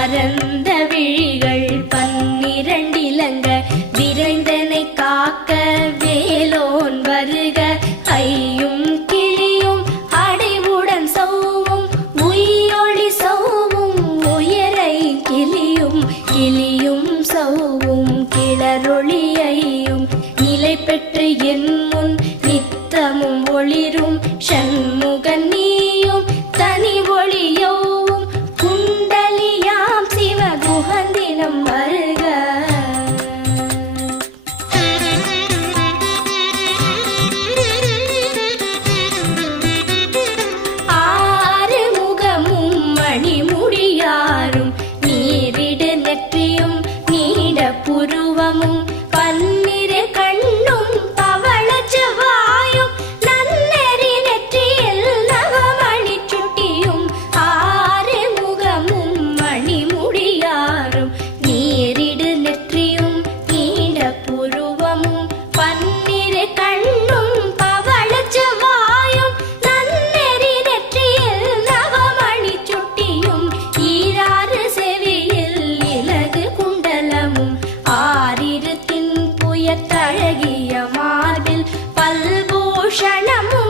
பரந்த விழிகள் 12 விரைந்தனை காக்க வேலோன் வருக. ஐயும் கிளியும் அடைவுடன் சௌவும் உயிரொளி சௌவும் உயரை கிளியும் கிளியும் சௌவும் கிளரொளியையும் நிலை பெற்று என் முன் நித்தமும் ஒளிரும் சண்முகன் நீயும் தனி ஒளியோவும் குண்டலியாம் சிவ குஹந்தினம் வருக. ஆறு முகமும் மணிமுடியாரும் நீரிடு நெற்றியும் நீட புருவமும் 12 கண்ணும் பவள செவ்வாயும் நன்னெறி நெற்றியில் நவமணி சுட்டியும். ஆறு முகமும் மணிமுடியாரும் நீரிடு நெற்றியும் நீட புருவமும் 12 கண்ணும் பவள செவ்வாயும் நன்னெறி நெற்றியில் நவமணி சுட்டியும். ஈராறு செவியில் இலகு குண்டலமும் ஆறிரு தின்புயத்தழகிய மார்பில் பல்பூஷணமும்